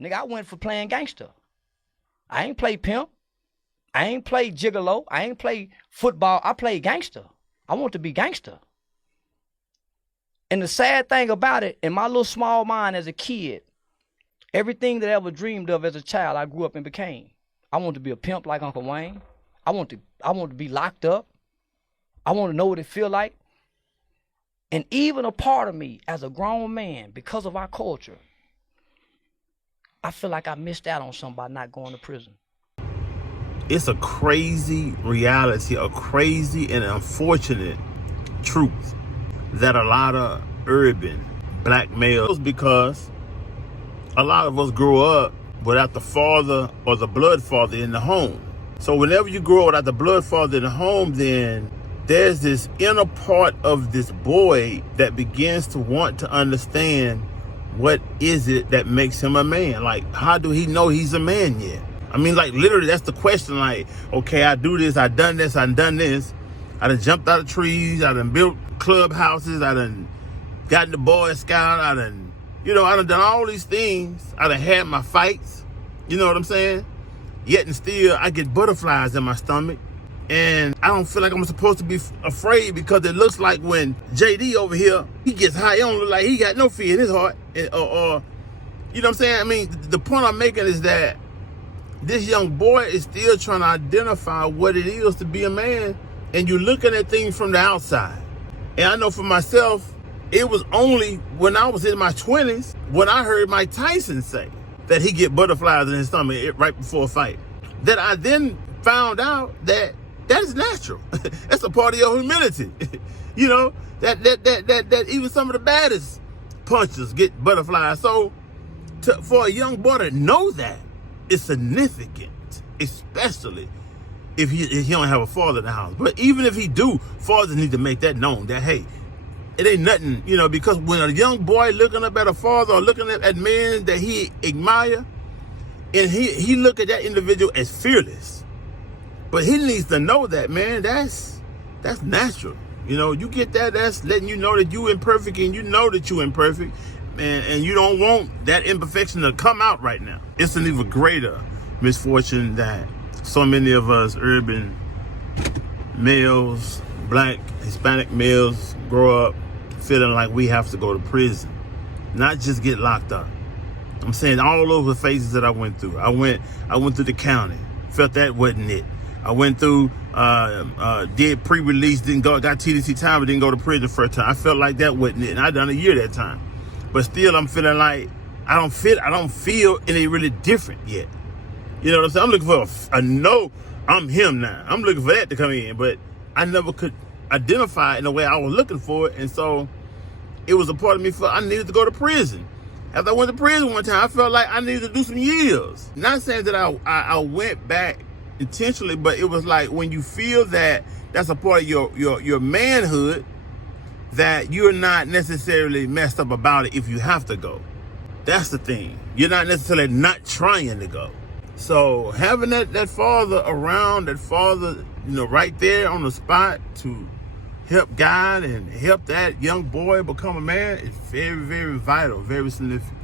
Nigga, I went for playing gangster. I ain't play pimp. I ain't play gigolo. I ain't play football. I played gangster. I want to be gangster. And the sad thing about it, in my little small mind as a kid, everything that I ever dreamed of as a child, I grew up and became. I want to be a pimp like Uncle Wayne. I want to be locked up. I want to know what it feel like. And even a part of me as a grown man, because of our culture, I feel like I missed out on something by not going to prison. It's a crazy reality, a crazy and unfortunate truth that a lot of urban black males, because a lot of us grow up without the father or the blood father in the home. So whenever you grow up without the blood father in the home, then there's this inner part of this boy that begins to want to understand what is it that makes him a man. Like, how do he know he's a man yet? I mean, like, literally, that's the question. Like, okay, I do this, I done this, I done this. I done jumped out of trees, I done built clubhouses, I done got in the Boy Scout, I done done all these things. I done had my fights, you know what I'm saying? Yet and still, I get butterflies in my stomach. And I don't feel like I'm supposed to be afraid, because it looks like when JD over here, he gets high, it don't look like he got no fear in his heart. Or you know what I'm saying? I mean, the point I'm making is that this young boy is still trying to identify what it is to be a man, and you're looking at things from the outside. And I know for myself, it was only when I was in my 20s when I heard Mike Tyson say that he get butterflies in his stomach right before a fight, that I then found out that is natural. That's a part of your humility. You know, that even some of the baddest punchers get butterflies. So for a young boy to know that is significant, especially if he don't have a father in the house. But even if he do, fathers need to make that known, that, hey, it ain't nothing, because when a young boy looking up at a father or looking at men that he admire, and he look at that individual as fearless, but he needs to know that, man, that's natural. You get that, that's letting you know that you imperfect, and you know that you imperfect, and you don't want that imperfection to come out right now. It's an even greater misfortune that so many of us urban males, black, Hispanic males, grow up feeling like we have to go to prison, not just get locked up. I'm saying all over the phases that I went through. I went through the county, felt that wasn't it. I went through, did pre-release, got TDC time, but didn't go to prison first time. I felt like that wasn't it, and I done a year that time. But still, I'm feeling like I don't feel any really different yet. You know what I'm saying? I'm looking for a no, I'm him now. I'm looking for that to come in, but I never could identify in the way I was looking for it. And so it was a part of me I needed to go to prison. After I went to prison one time, I felt like I needed to do some years. Not saying that I went back intentionally, but it was like when you feel that that's a part of your manhood, that you're not necessarily messed up about it if you have to go. That's the thing. You're not necessarily not trying to go. So having that father around, that father, right there on the spot to help guide and help that young boy become a man is very, very vital, very significant.